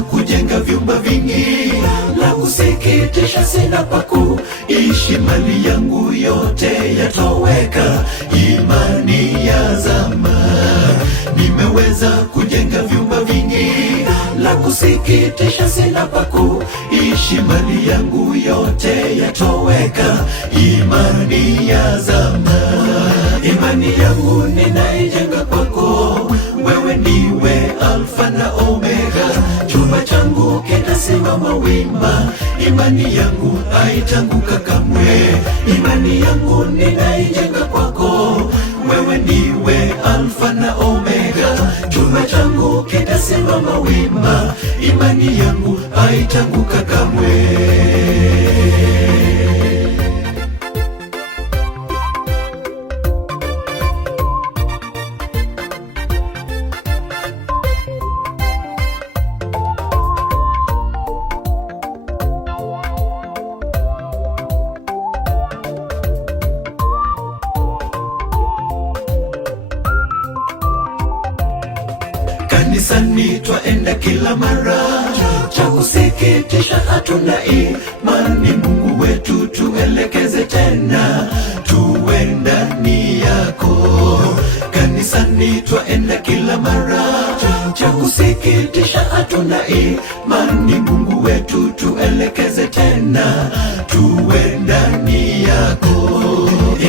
kujenga vyumba vingi, la kusikitisha sina pa kuishi, mali yangu yote yatoweka, imani ya zama. Nimeweza kujenga vyumba vingi, la kusikitisha sina pa kuishi, mali yangu yote yatoweka, imani ya zama. Imani yangu ninaijenga kwako, wewe ndiwe Alfa na Omega, chumba changu kitasimama wima, imani yangu haitanguka kamwe. Imani yangu ninaijenga kwako, wewe ndiwe Alfa na Omega, chumba changu kitasimama wima, imani yangu haitanguka kamwe. Kanisani twaenda kila mara, cha kusikitisha hatuna imani. Mungu wetu tuelekeze tena, tuwe ndani yako. Kanisani twaenda kila mara, cha kusikitisha hatuna imani. Mungu wetu tuelekeze tena, tuwe ndani yako.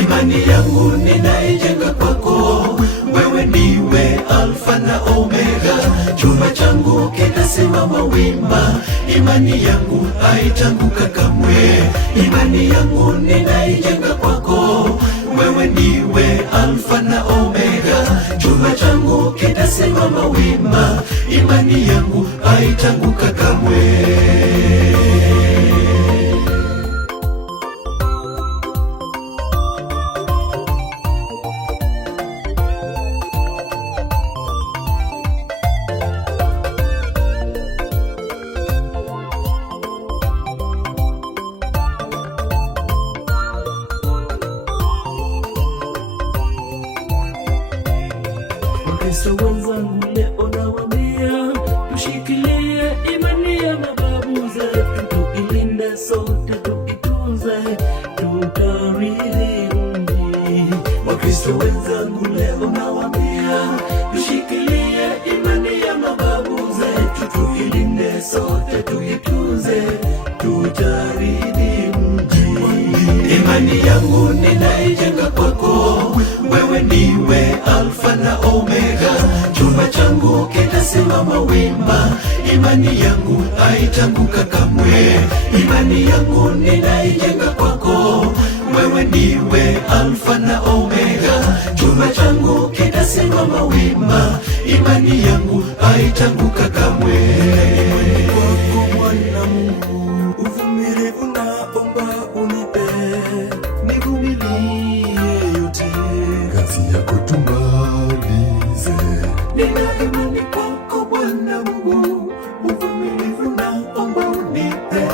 Imani yangu ninaijenga kwako, wewe ndiwe Alfa na Omega, chumba changu kitasimama wima, imani yangu haitanguka kamwe. Imani yangu ninaijenga kwako, wewe ndiwe Alfa na Omega, chumba changu kitasimama wima, imani yangu haitanguka kamwe. Wakristo wenzangu, leo nawaambia, tushikilie imani ya mababu zetu, tuilinde sote, tuitunze, tutarithi mji. Wakristo wenzangu, leo nawaambia, tushikilie imani ya mababu zetu, tuilinde sote, tuitunze, tutarithi mji. Imani yangu ninaijenga kwako, wewe ndiwe Alfa na Omega, chumba changu kitasimama wima, imani yangu haitanguka kamwe. Imani yangu ninaijenga kwako, wewe ndiwe Alfa na Omega, chumba changu kitasimama wima, imani yangu haitanguka kamwe. Kwako Bwana Mungu, uvumilivu naomba unipe, nivumilie yote, kazi yako tumalize. nina imani kwako Bwana Mungu, uvumilivu naomba unipe,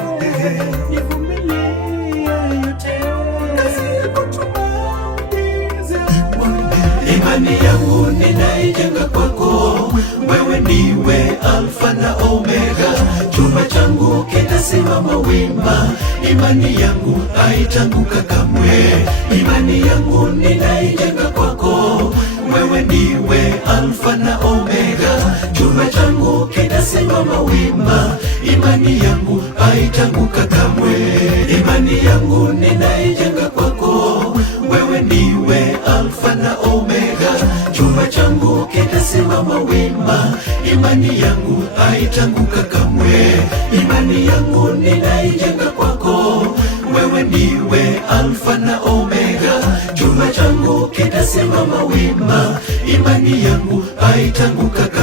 nivumilie yote, kazi yako tumalize. Imani yangu ninaijenga kwako, wewe ndiwe Alfa na Omega, chumba changu kitasimama wima, imani yangu haitanguka kamwe. Imani yangu ninaijenga kwako, wewe ndiwe Alfa na Omega, chumba changu kitasimama wima, imani yangu haitanguka kamwe. Imani yangu ninaijenga kwako, wewe ndiwe Alfa na Omega, chumba changu kitasimama wima, imani yangu haitanguka kamwe. Imani yangu ninaijenga kwako, wewe ndiwe Alfa na Omega, chumba changu kitasimama wima, imani yangu haitanguka kamwe.